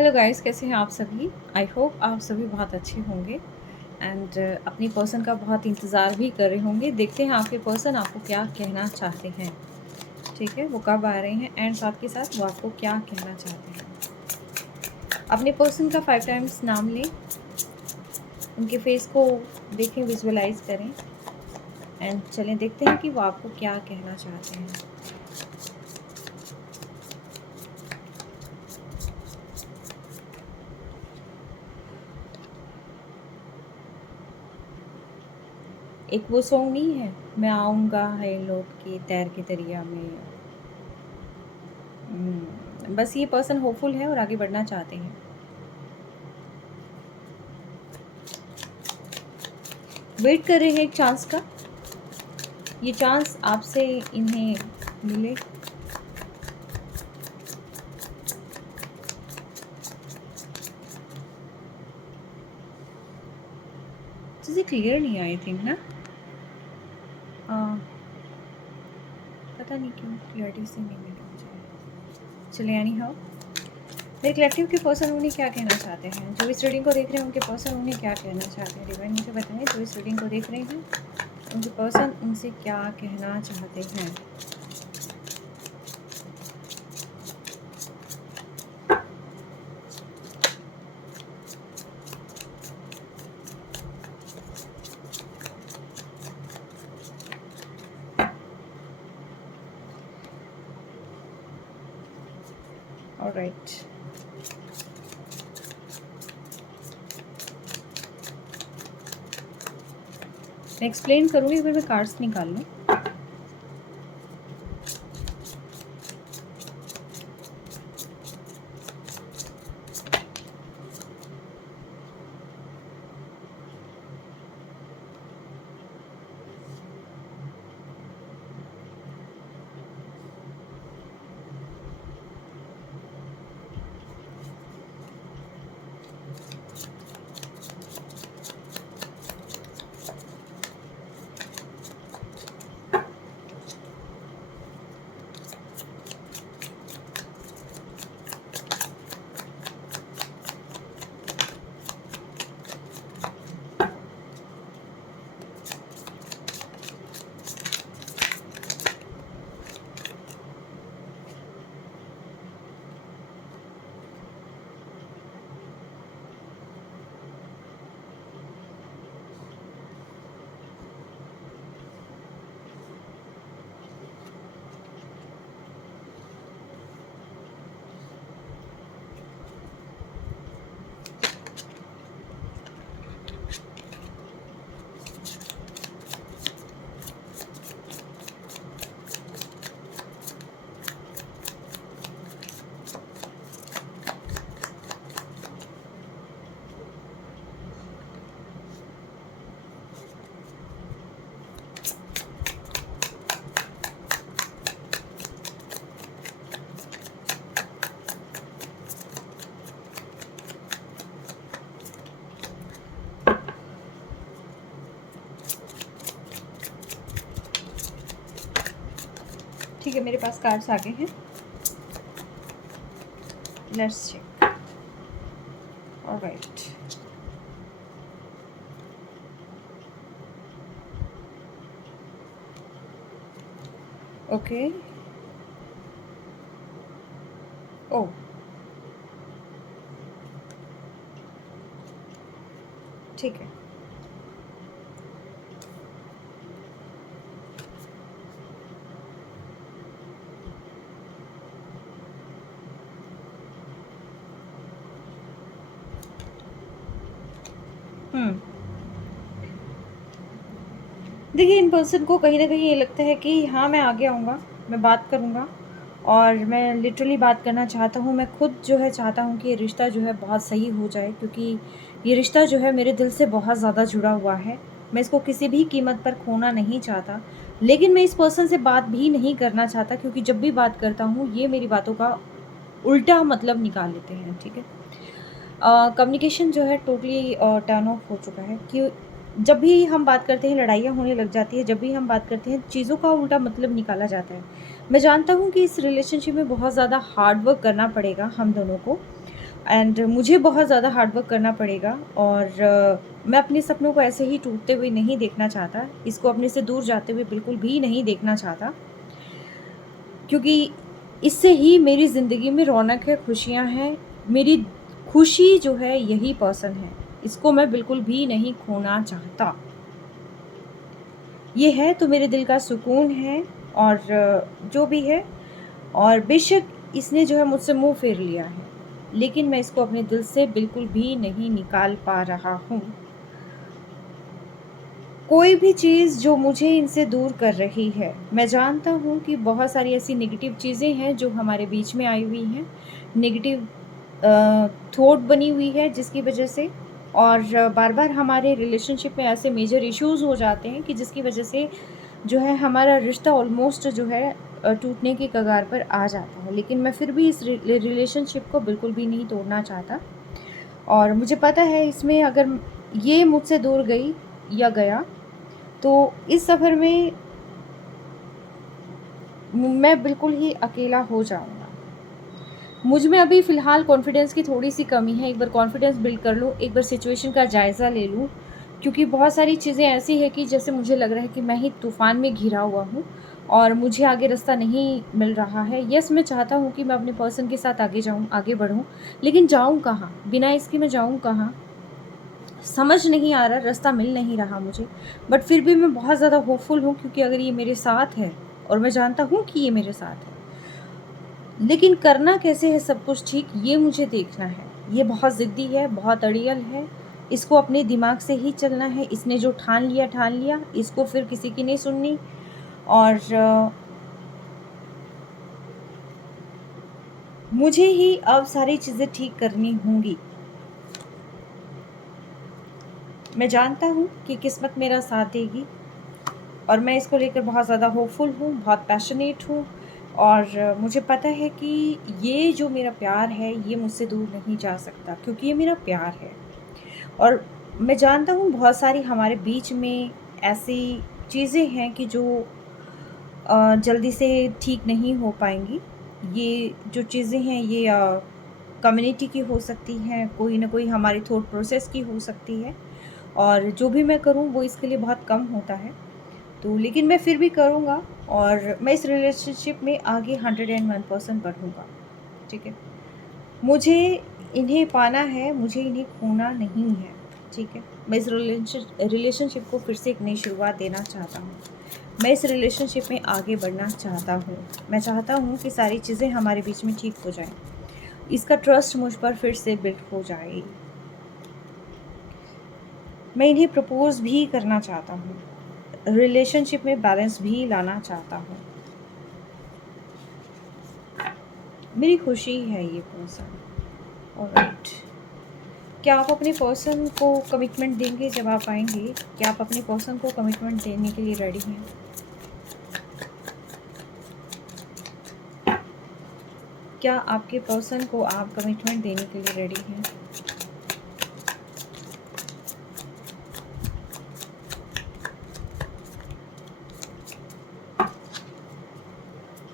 Hello guys, कैसे हैं आप सभी? आई होप आप सभी बहुत अच्छे होंगे एंड अपनी पर्सन का बहुत इंतज़ार भी कर रहे होंगे। देखते हैं आपके पर्सन आपको क्या कहना चाहते हैं। ठीक है, वो कब आ रहे हैं एंड साथ के साथ वो आपको क्या कहना चाहते हैं। अपने पर्सन का 5 टाइम्स नाम लें, उनके फेस को देखें, विजुअलाइज़ करें एंड चलें देखते हैं कि वो आपको क्या कहना चाहते हैं। एक वो सॉन्ग नहीं है, मैं आऊँगा है लौट के तैर के दरिया में। बस ये पर्सन होपफुल है और आगे बढ़ना चाहते हैं। वेट कर रहे हैं एक चांस का, ये चांस आपसे इन्हें मिले। चीज़ें क्लियर नहीं आई थिंक ना। अ, पता नहीं क्यों क्लियरिटी से नहीं मिली मुझे। चलिए एनी हाउ, मेरे कलेक्टिव के पर्सन उन्हें क्या कहना चाहते हैं, जो इस रीडिंग को देख रहे हैं उनके पर्सन उन्हें क्या कहना चाहते हैं। डिवाइन मुझे बताएं, जो इस रीडिंग को देख रहे हैं उनके पर्सन उनसे क्या कहना चाहते हैं। ऑलराइट, मैं एक्सप्लेन करूँगी, फिर मैं कार्ड्स निकाल लूँ। ठीक है, मेरे पास कार्ड्स आ गए हैं, लेट्स चेक। ऑलराइट, ओके, ओ ठीक है। देखिए, इन पर्सन को कहीं न कहीं ये लगता है कि हाँ, मैं आगे आऊँगा, मैं बात करूँगा और मैं लिटरली बात करना चाहता हूँ। मैं खुद जो है चाहता हूँ कि ये रिश्ता जो है बहुत सही हो जाए, क्योंकि ये रिश्ता जो है मेरे दिल से बहुत ज़्यादा जुड़ा हुआ है। मैं इसको किसी भी कीमत पर खोना नहीं चाहता, लेकिन मैं इस पर्सन से बात भी नहीं करना चाहता, क्योंकि जब भी बात करता हूँ, ये मेरी बातों का उल्टा मतलब निकाल लेते हैं, ठीक है? कम्युनिकेशन जो है टोटली टर्न ऑफ हो चुका है कि जब भी हम बात करते हैं लड़ाइयाँ होने लग जाती है, जब भी हम बात करते हैं चीज़ों का उल्टा मतलब निकाला जाता है। मैं जानता हूँ कि इस रिलेशनशिप में बहुत ज़्यादा हार्ड वर्क करना पड़ेगा हम दोनों को, एंड मुझे बहुत ज़्यादा हार्ड वर्क करना पड़ेगा। और मैं अपने सपनों को ऐसे ही टूटते हुए नहीं देखना चाहता, इसको अपने से दूर जाते हुए बिल्कुल भी नहीं देखना चाहता, क्योंकि इससे ही मेरी ज़िंदगी में रौनक है, खुशियाँ हैं। मेरी खुशी जो है यही पर्सन है, इसको मैं बिल्कुल भी नहीं खोना चाहता। ये है तो मेरे दिल का सुकून है, और जो भी है, और बेशक इसने जो है मुझसे मुँह फेर लिया है, लेकिन मैं इसको अपने दिल से बिल्कुल भी नहीं निकाल पा रहा हूँ। कोई भी चीज़ जो मुझे इनसे दूर कर रही है, मैं जानता हूँ कि बहुत सारी ऐसी नेगेटिव चीज़ें हैं जो हमारे बीच में आई हुई हैं, नेगेटिव थॉट बनी हुई है जिसकी वजह से, और बार-बार हमारे रिलेशनशिप में ऐसे मेजर इश्यूज़ हो जाते हैं कि जिसकी वजह से जो है हमारा रिश्ता ऑलमोस्ट जो है टूटने की कगार पर आ जाता है। लेकिन मैं फिर भी इस रिलेशनशिप को बिल्कुल भी नहीं तोड़ना चाहता, और मुझे पता है इसमें अगर ये मुझसे दूर गई या गया, तो इस सफ़र में मैं बिल्कुल ही अकेला हो जाऊँगा। मुझ में अभी फ़िलहाल कॉन्फिडेंस की थोड़ी-सी कमी है, एक बार कॉन्फिडेंस बिल्ड कर लूँ, एक बार सिचुएशन का जायज़ा ले लूँ, क्योंकि बहुत सारी चीज़ें ऐसी हैं कि जैसे मुझे लग रहा है कि मैं ही तूफ़ान में घिरा हुआ हूँ और मुझे आगे रास्ता नहीं मिल रहा है। येस, मैं चाहता हूँ कि मैं अपने पर्सन के साथ आगे जाऊँ, आगे बढ़ूँ, लेकिन जाऊँ कहाँ? बिना इसके मैं जाऊँ कहाँ? समझ नहीं आ रहा, रास्ता मिल नहीं रहा मुझे। बट फिर भी मैं बहुत ज़्यादा होपफुल हूँ, क्योंकि अगर ये मेरे साथ है, और मैं जानता हूँ कि ये मेरे साथ है, लेकिन करना कैसे है सब कुछ ठीक, ये मुझे देखना है। ये बहुत ज़िद्दी है, बहुत अड़ियल है, इसको अपने दिमाग से ही चलना है। इसने जो ठान लिया, इसको फिर किसी की नहीं सुननी। और मुझे ही अब सारी चीज़ें ठीक करनी होंगी। मैं जानता हूँ कि किस्मत मेरा साथ देगी, और मैं इसको लेकर बहुत ज़्यादा होपफुल हूँ, बहुत पैशनेट हूँ, और मुझे पता है कि ये जो मेरा प्यार है, ये मुझसे दूर नहीं जा सकता, क्योंकि ये मेरा प्यार है। और मैं जानता हूँ बहुत सारी हमारे बीच में ऐसी चीज़ें हैं कि जो जल्दी से ठीक नहीं हो पाएँगी। ये जो चीज़ें हैं ये कम्युनिटी की हो सकती हैं, कोई ना कोई हमारी थॉट प्रोसेस की हो सकती है, और जो भी मैं करूँ वो इसके लिए बहुत कम होता है। तो लेकिन मैं फिर भी करूँगा, और मैं इस रिलेशनशिप में आगे 101% बढ़ूँगा, ठीक है? मुझे इन्हें पाना है, मुझे इन्हें खोना नहीं है, ठीक है? मैं इस रिलेशनशिप को फिर से एक नई शुरुआत देना चाहता हूँ। मैं इस रिलेशनशिप में आगे बढ़ना चाहता हूँ। मैं चाहता हूँ कि सारी चीज़ें हमारे बीच में ठीक हो जाएँ। इसका ट्रस्ट मुझ पर फिर से बिल्ड हो जाए। मैं इन्हें प्रपोज़ भी करना चाहता हूँ। रिलेशनशिप में बैलेंस भी लाना चाहता हूँ। मेरी खुशी है ये पर्सन। ऑलराइट। क्या आप अपने पर्सन को कमिटमेंट देंगे जब आप आएँगे? क्या आप अपने पर्सन को कमिटमेंट देने के लिए रेडी हैं? क्या आपके पर्सन को आप कमिटमेंट देने के लिए रेडी हैं?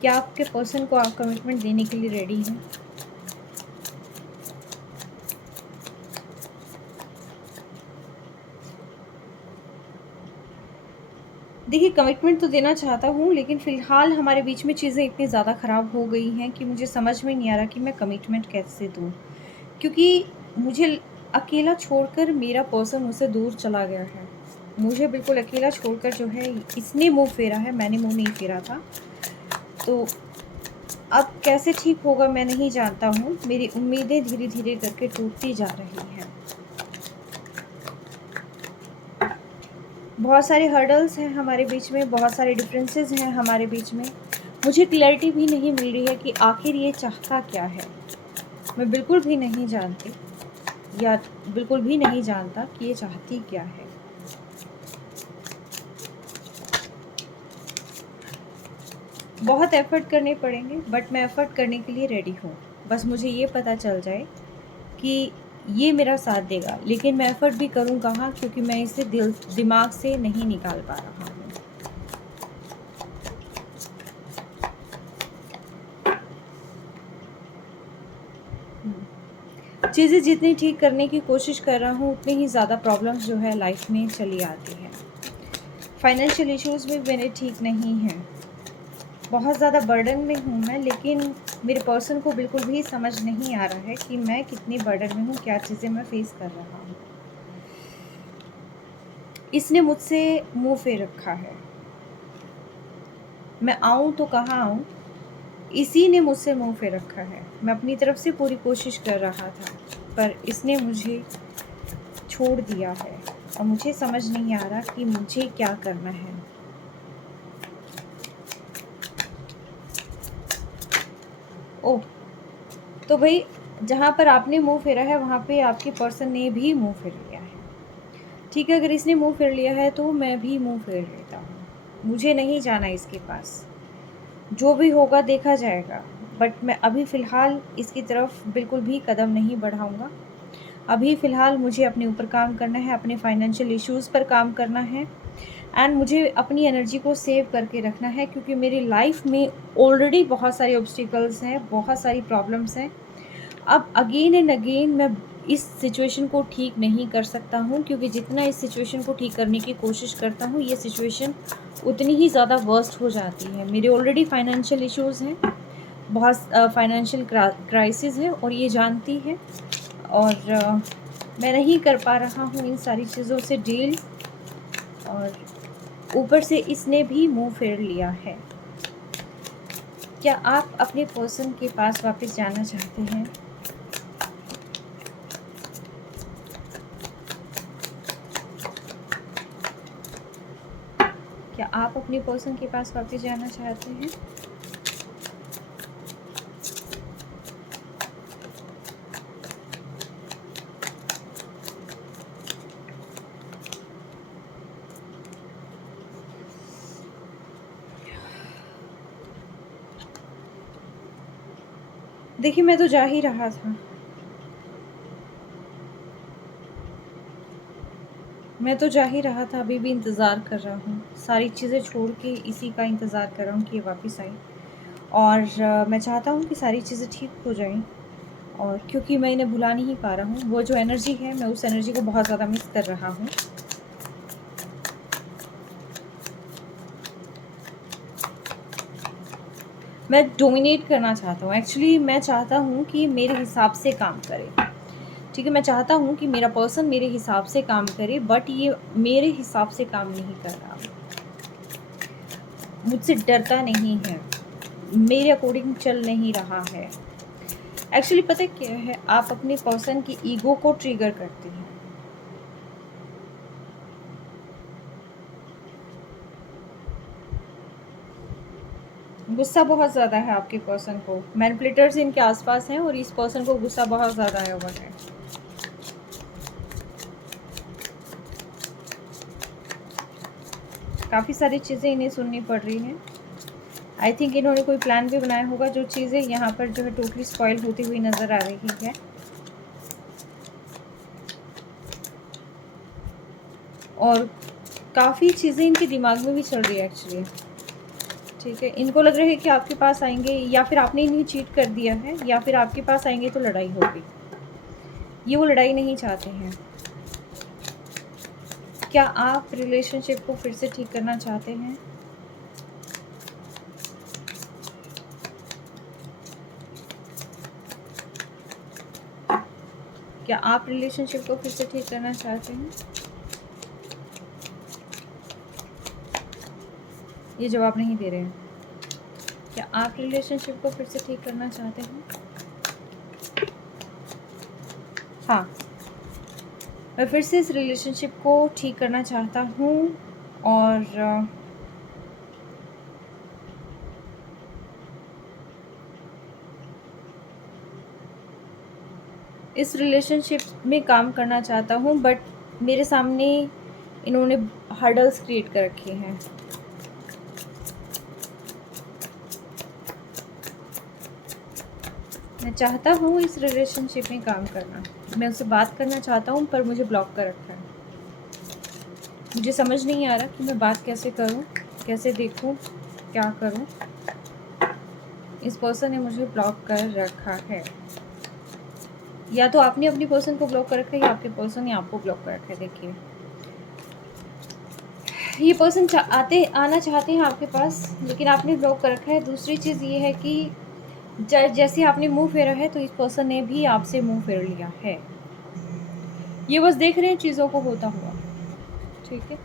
क्या आपके पर्सन को आप कमिटमेंट देने के लिए रेडी हैं? देखिए, कमिटमेंट तो देना चाहता हूँ, लेकिन फ़िलहाल हमारे बीच में चीज़ें इतनी ज़्यादा ख़राब हो गई हैं कि मुझे समझ में नहीं आ रहा कि मैं कमिटमेंट कैसे दूँ? क्योंकि मुझे अकेला छोड़कर मेरा पर्सन मुझसे दूर चला गया है। मुझे बिल्कुल अकेला छोड़कर जो है इसने मुँह फेरा है, मैंने मुँह नहीं फेरा था। तो अब कैसे ठीक होगा मैं नहीं जानता हूँ। मेरी उम्मीदें धीरे-धीरे करके टूटती जा रही हैं। बहुत सारे हर्डल्स हैं हमारे बीच में, बहुत सारे डिफरेंसेस हैं हमारे बीच में। मुझे क्लैरिटी भी नहीं मिल रही है कि आखिर ये चाहता क्या है? मैं बिल्कुल भी नहीं जानती, या बिल्कुल भी नहीं जानता कि ये चाहती क्या है। बहुत एफ़र्ट करने पड़ेंगे, बट मैं एफ़र्ट करने के लिए रेडी हूँ। बस मुझे ये पता चल जाए कि ये मेरा साथ देगा, लेकिन मैं एफ़र्ट भी करूँ कहाँ, क्योंकि मैं इसे दिमाग से नहीं निकाल पा रहा हूँ। चीज़ें जितनी ठीक करने की कोशिश कर रहा हूँ उतनी ही ज़्यादा प्रॉब्लम्स जो है लाइफ में चली आती हैं। फाइनेंशियल इश्यूज़ भी मेरे ठीक नहीं हैं। बहुत ज़्यादा बर्डन में हूँ मैं, लेकिन मेरे पर्सन को बिल्कुल भी समझ नहीं आ रहा है कि मैं कितनी बर्डन में हूँ, क्या चीज़ें मैं फेस कर रहा हूँ। इसने मुझसे मुँह फेर रखा है। मैं आऊँ तो कहाँ आऊँ? इसी ने मुझसे मुँह फेर रखा है। मैं अपनी तरफ से पूरी कोशिश कर रहा था, पर इसने मुझे छोड़ दिया है और मुझे समझ नहीं आ रहा कि मुझे क्या करना है। ओह! तो भई जहाँ पर आपने मुँह फेरा है वहाँ पे आपके पर्सन ने भी मुँह फेर लिया है। ठीक है, अगर इसने मुँह फेर लिया है तो मैं भी मुँह फेर लेता हूँ। मुझे नहीं जाना इसके पास। जो भी होगा देखा जाएगा, बट मैं अभी फ़िलहाल इसकी तरफ बिल्कुल भी कदम नहीं बढ़ाऊँगा। अभी फ़िलहाल मुझे अपने ऊपर काम करना है, अपने फाइनेंशियल इश्यूज़ पर काम करना है एंड मुझे अपनी एनर्जी को सेव करके रखना है, क्योंकि मेरी लाइफ़ में ऑलरेडी बहुत सारे ऑब्स्टिकल्स हैं, बहुत सारी प्रॉब्लम्स हैं। अब अगेन एंड अगेन मैं इस सिचुएशन को ठीक नहीं कर सकता हूँ, क्योंकि जितना इस सिचुएशन को ठीक करने की कोशिश करता हूँ, ये सिचुएशन उतनी ही ज़्यादा वर्स्ट हो जाती है। मेरे ऑलरेडी फाइनेंशियल इश्यूज़ हैं, बहुत फाइनेंशियल क्राइसिस है और ये जानती है, और मैं नहीं कर पा रहा हूँ इन सारी चीज़ों से डील, और ऊपर से इसने भी मुँह फेर लिया है। क्या आप अपने पर्सन के पास वापस जाना चाहते हैं? क्या आप अपने पर्सन के पास वापस जाना चाहते हैं? देखिए, मैं तो जा ही रहा था। मैं तो जा ही रहा था, अभी भी इंतज़ार कर रहा हूँ। सारी चीज़ें छोड़ के इसी का इंतज़ार कर रहा हूँ कि ये वापस आए, और मैं चाहता हूँ कि सारी चीज़ें ठीक हो जाएँ, और क्योंकि मैं इन्हें भुला नहीं पा रहा हूँ, वो जो एनर्जी है मैं उस एनर्जी को बहुत ज़्यादा मिस कर रहा हूँ। मैं डोमिनेट करना चाहता हूँ। एक्चुअली मैं चाहता हूँ कि मेरे हिसाब से काम करे। ठीक है, मैं चाहता हूँ कि मेरा पर्सन मेरे हिसाब से काम करे, बट ये मेरे हिसाब से काम नहीं कर रहा। मुझसे डरता नहीं है, मेरे अकॉर्डिंग चल नहीं रहा है। एक्चुअली पता है क्या है, आप अपने पर्सन की ईगो को ट्रिगर करते हैं। गुस्सा बहुत ज़्यादा है आपके पर्सन को। मैनिपुलेटर्स इनके आसपास हैं और इस पर्सन को गुस्सा बहुत ज़्यादा आया हुआ है। काफ़ी सारी चीज़ें इन्हें सुननी पड़ रही हैं। आई थिंक इन्होंने कोई प्लान भी बनाया होगा, जो चीज़ें यहाँ पर जो है टोटली स्पॉइल होती हुई नज़र आ रही है। और काफ़ी चीज़ें इनके दिमाग में भी चल रही है एक्चुअली। ठीक है, इनको लग रहा है कि आपके पास आएंगे, या फिर आपने इन्हें चीट कर दिया है, या फिर आपके पास आएंगे तो लड़ाई होगी। ये वो लड़ाई नहीं चाहते हैं। क्या आप रिलेशनशिप को फिर से ठीक करना चाहते हैं? क्या आप रिलेशनशिप को फिर से ठीक करना चाहते हैं? ये जवाब नहीं दे रहे हैं। क्या आप रिलेशनशिप को फिर से ठीक करना चाहते हैं? हाँ, मैं फिर से इस रिलेशनशिप को ठीक करना चाहता हूँ, और इस रिलेशनशिप में काम करना चाहता हूँ, बट मेरे सामने इन्होंने हर्डल्स क्रिएट कर रखे हैं। मैं चाहता हूँ इस रिलेशनशिप में काम करना, मैं उससे बात करना चाहता हूँ, पर मुझे ब्लॉक कर रखा है। मुझे समझ नहीं आ रहा कि मैं बात कैसे करूँ, कैसे देखूँ, क्या करूँ। इस पर्सन ने मुझे ब्लॉक कर रखा है। या तो आपने अपनी पर्सन को ब्लॉक कर रखा है या आपके पर्सन ने आपको ब्लॉक कर रखा है। देखिए, ये पर्सन आना चाहते हैं आपके पास, लेकिन आपने ब्लॉक कर रखा है। दूसरी चीज़ ये है कि जैसे आपने मुँह फेरा है, तो इस पर्सन ने भी आपसे मुँह फेर लिया है। ये बस देख रहे हैं चीज़ों को होता हुआ, ठीक है?